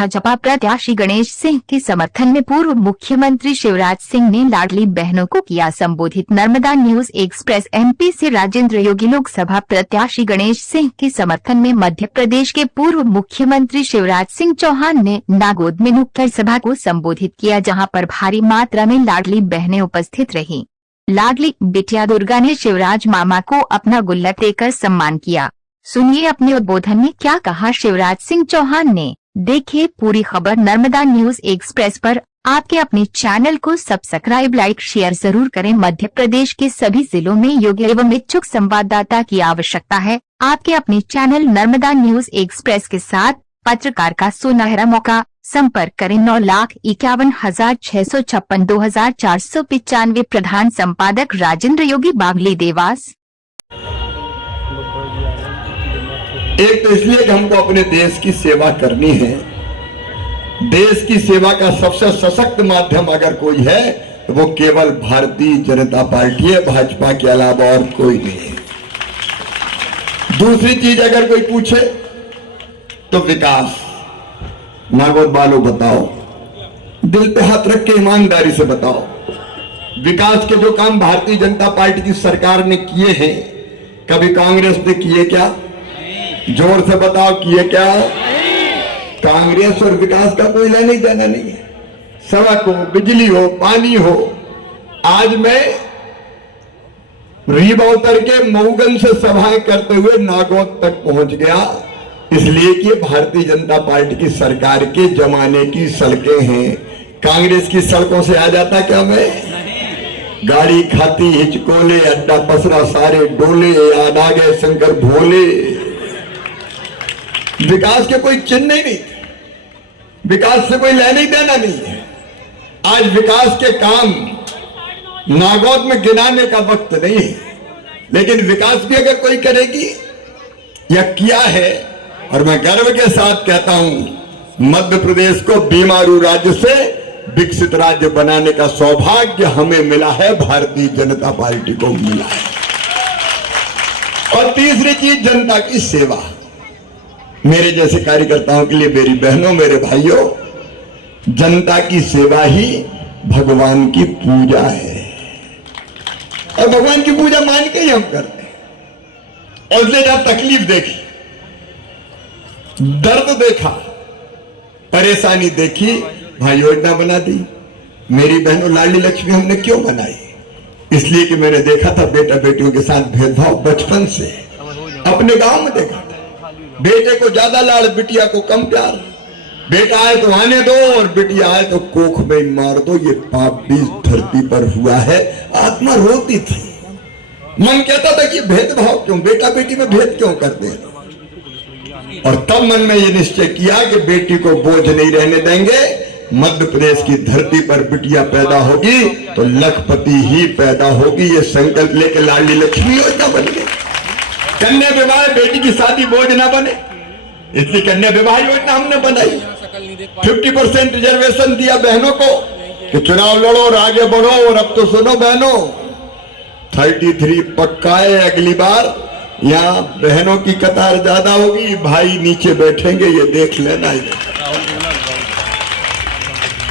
भाजपा प्रत्याशी गणेश सिंह के समर्थन में पूर्व मुख्यमंत्री शिवराज सिंह ने लाडली बहनों को किया संबोधित। Narmada news express. एमपी से राजेंद्र योगी। लोकसभा प्रत्याशी गणेश सिंह के समर्थन में मध्य प्रदेश के पूर्व मुख्यमंत्री शिवराज सिंह चौहान ने नागौद में नुक्कड़ सभा को संबोधित किया, जहां पर भारी मात्रा में लाडली बहनें उपस्थित रहीं। लाडली बिटिया दुर्गा ने शिवराज मामा को अपना गुल्लक देकर सम्मान किया। सुनिए अपने उद्बोधन में क्या कहा शिवराज सिंह चौहान ने। देखिए पूरी खबर नर्मदा न्यूज एक्सप्रेस पर। आपके अपने चैनल को सब्सक्राइब, लाइक, शेयर जरूर करें। मध्य प्रदेश के सभी जिलों में योग्य एवं इच्छुक संवाददाता की आवश्यकता है। आपके अपने चैनल नर्मदा न्यूज एक्सप्रेस के साथ पत्रकार का सुनहरा मौका। संपर्क करें 9,51,656 2495। प्रधान संपादक राजेंद्र योगी, बागली, देवास। एक तो इसलिए कि हमको अपने देश की सेवा करनी है। देश की सेवा का सबसे सशक्त माध्यम अगर कोई है तो वो केवल भारतीय जनता पार्टी है, भाजपा के अलावा और कोई नहीं है। दूसरी चीज अगर कोई पूछे तो विकास। नागौद वालों बताओ, दिल पे हाथ रख के ईमानदारी से बताओ, विकास के जो काम भारतीय जनता पार्टी की सरकार ने किए हैं कभी कांग्रेस ने किए क्या? जोर से बताओ, किए क्या? कांग्रेस और विकास का कोई लेना देना नहीं है। सड़क हो, बिजली हो, पानी हो। आज मैं रीवा उतर के मऊगंज से सभाएं करते हुए नागौद तक पहुंच गया, इसलिए कि भारतीय जनता पार्टी की सरकार के जमाने की सड़कें हैं। कांग्रेस की सड़कों से आ जाता क्या मैं? गाड़ी खाती हिचकोले, अड्डा पसरा सारे डोले, याद आ गए शंकर भोले। विकास के कोई चिन्ह ही नहीं, विकास से कोई लेना ही देना नहीं है। आज विकास के काम नागौद में गिनाने का वक्त नहीं है, लेकिन विकास भी अगर कोई करेगी या किया है, और मैं गर्व के साथ कहता हूं मध्य प्रदेश को बीमारू राज्य से विकसित राज्य बनाने का सौभाग्य हमें मिला है, भारतीय जनता पार्टी को मिला है। और तीसरी चीज जनता की सेवा। मेरे जैसे कार्यकर्ताओं के लिए, मेरी बहनों, मेरे भाइयों, जनता की सेवा ही भगवान की पूजा है। और भगवान की पूजा मान के ही हम करते हैं। और इसलिए जब तकलीफ देखी, दर्द देखा, परेशानी देखी, वहां योजना बना दी। मेरी बहनों, लाडली लक्ष्मी हमने क्यों बनाई? इसलिए कि मैंने देखा था बेटा बेटियों के साथ भेदभाव बचपन से, अपने गांव में देखा था। बेटे को ज्यादा लाड़, बिटिया को कम प्यार। बेटा आए तो आने दो और बिटिया आए तो कोख में मार दो। ये पाप भी धरती पर हुआ है। आत्मा रोती थी, मन कहता था कि भेदभाव क्यों, बेटा बेटी में भेद क्यों करते हैं। और तब मन में ये निश्चय किया कि बेटी को बोझ नहीं रहने देंगे। मध्य प्रदेश की धरती पर बिटिया पैदा होगी तो लखपति ही पैदा होगी। ये संकल्प लेकर लाडली लक्ष्मी योजना बन गई। कन्या विवाह, बेटी की शादी बोझ ना बने, इसलिए कन्या विवाह योजना हमने बनाई। 50% रिजर्वेशन दिया बहनों को कि चुनाव लड़ो और आगे बढ़ो। और अब तो सुनो बहनों, 33 पक्का है। अगली बार यहाँ बहनों की कतार ज्यादा होगी, भाई नीचे बैठेंगे, ये देख लेना।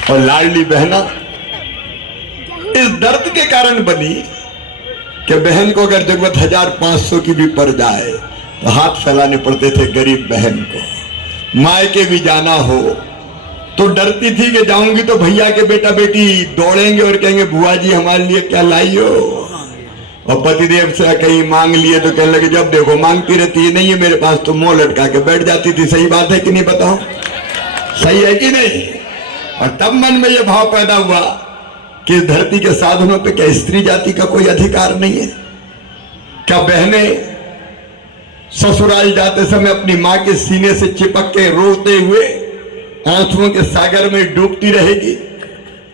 और लाडली बहना इस दर्द के कारण बनी कि बहन को अगर जरूरत 1500 की भी पड़ जाए तो हाथ फैलाने पड़ते थे गरीब बहन को। मायके भी जाना हो तो डरती थी कि जाऊंगी तो भैया के बेटा बेटी दौड़ेंगे और कहेंगे बुआ जी हमारे लिए क्या लाई हो। और पतिदेव से कहीं मांग लिए तो कहने लगे जब देखो मांगती रहती है, नहीं है मेरे पास, तो मुंह लटका के बैठ जाती थी। सही बात है कि नहीं, बताओ सही है कि नहीं? और तब मन में यह भाव पैदा हुआ कि इस धरती के साधनों पे क्या स्त्री जाति का कोई अधिकार नहीं है? क्या बहनें ससुराल जाते समय अपनी मां के सीने से चिपक के रोते हुए आंसुओं के सागर में डूबती रहेगी?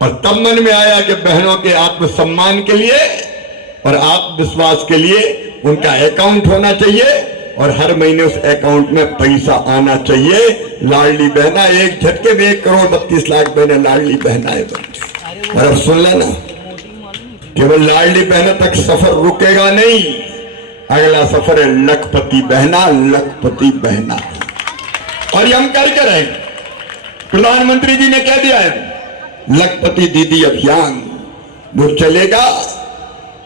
और तब मन में आया कि बहनों के आत्मसम्मान के लिए और आत्मविश्वास के लिए उनका अकाउंट होना चाहिए और हर महीने उस अकाउंट में पैसा आना चाहिए। लाडली बहना एक झटके में 1 करोड़ 32 लाख बहने लाडली बहनाएं बन गई। और अब सुन लेना, केवल लाडली बहना तक सफर रुकेगा नहीं, अगला सफर है लखपति बहना, लखपति बहना। और ये हम करके रहेंगे। प्रधानमंत्री जी ने कह दिया है लखपति दीदी अभियान वो चलेगा,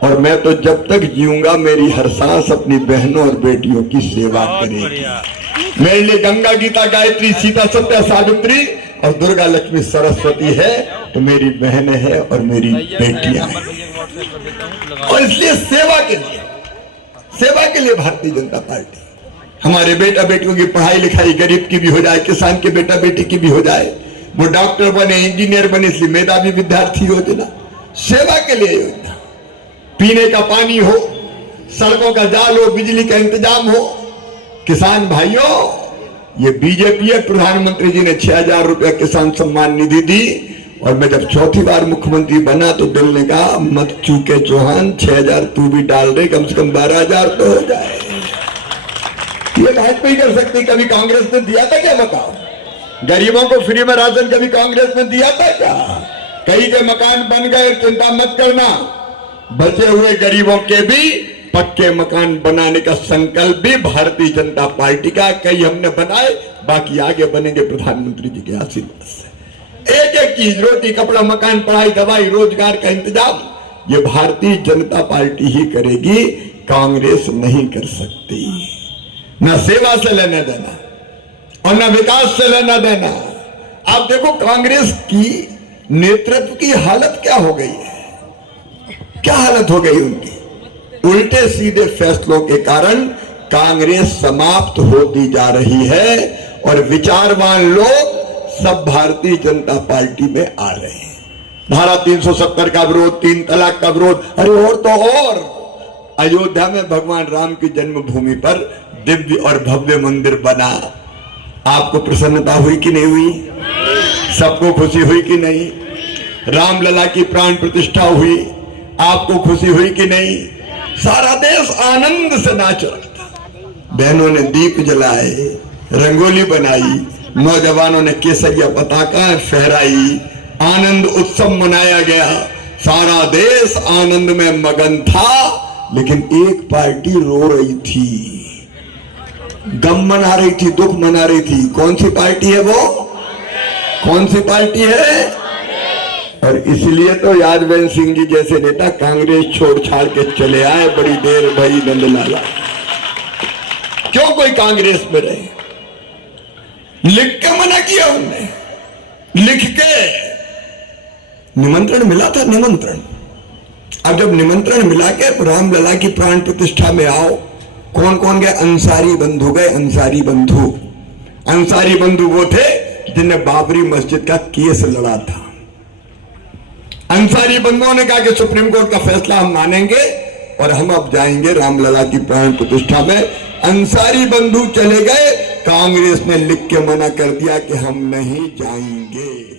और मैं तो जब तक जीऊंगा मेरी हर सांस अपनी बहनों और बेटियों की सेवा करेगी। मेरे लिए गंगा गीता गायत्री सीता सत्या सावित्री और दुर्गा लक्ष्मी सरस्वती है, तो मेरी बहनें हैं और मेरी बेटियां हैं। और इसलिए सेवा के लिए भारतीय जनता पार्टी, हमारे बेटा बेटियों की पढ़ाई लिखाई गरीब की भी हो जाए, किसान के बेटा बेटी की भी हो जाए, वो डॉक्टर बने इंजीनियर बने, इसलिए मेधावी विद्यार्थी योजना, सेवा के लिए योजना, पीने का पानी हो, सड़कों का जाल हो, बिजली का इंतजाम हो। किसान भाइयों, ये बीजेपी है, प्रधानमंत्री जी ने 6,000 रुपया किसान सम्मान निधि दी, और मैं जब चौथी बार मुख्यमंत्री बना तो दिल ने कहा मत चूके चौहान, 6,000 तू भी डाल दे, कम से कम 12,000 तो हो जाए। ये भाजपा ही कर सकती, कभी कांग्रेस ने दिया था क्या बताओ? गरीबों को फ्री में राशन कभी कांग्रेस ने दिया था क्या? कई के मकान बन गए, चिंता मत करना, बचे हुए गरीबों के भी पक्के मकान बनाने का संकल्प भी भारतीय जनता पार्टी का, कई हमने बनाए, बाकी आगे बनेंगे प्रधानमंत्री जी के आशीर्वाद से। एक एक चीज, रोटी कपड़ा मकान पढ़ाई दवाई रोजगार का इंतजाम, ये भारतीय जनता पार्टी ही करेगी, कांग्रेस नहीं कर सकती। न सेवा से लेना देना और न विकास से लेना देना। आप देखो कांग्रेस की नेतृत्व की हालत क्या हो गई है, क्या हालत हो गई उनकी। उल्टे सीधे फैसलों के कारण कांग्रेस समाप्त होती जा रही है, और विचारवान लोग सब भारतीय जनता पार्टी में आ रहे हैं। धारा 370 का विरोध, 3 तलाक का विरोध, अरे और तो और अयोध्या में भगवान राम की जन्मभूमि पर दिव्य और भव्य मंदिर बना। आपको प्रसन्नता हुई कि नहीं हुई? सबको खुशी हुई कि नहीं? रामलला की प्राण प्रतिष्ठा हुई, आपको खुशी हुई कि नहीं? सारा देश आनंद से नाच रहा था। बहनों ने दीप जलाए, रंगोली बनाई, नौजवानों ने केसरिया पताका फहराई, आनंद उत्सव मनाया गया, सारा देश आनंद में मगन था। लेकिन एक पार्टी रो रही थी, गम मना रही थी, दुख मना रही थी। कौन सी पार्टी है वो? कौन सी पार्टी है? और इसलिए तो यादवेंद्र सिंह जी जैसे नेता कांग्रेस छोड़ छाड़ के चले आए। बड़ी देर भई नंदलाला, क्यों कोई कांग्रेस में रहे? लिख के मना किया उनने, लिख के निमंत्रण मिला था, निमंत्रण। अब जब निमंत्रण मिला के रामलला की प्राण प्रतिष्ठा में आओ, कौन कौन गए? अंसारी बंधु गए। अंसारी बंधु, अंसारी बंधु वो थे जिन्होंने बाबरी मस्जिद का केस लड़ा था। अंसारी बंधुओं ने कहा कि सुप्रीम कोर्ट का फैसला हम मानेंगे और हम अब जाएंगे रामलला की प्राण प्रतिष्ठा में। अंसारी बंधु चले गए, कांग्रेस ने लिख के मना कर दिया कि हम नहीं जाएंगे।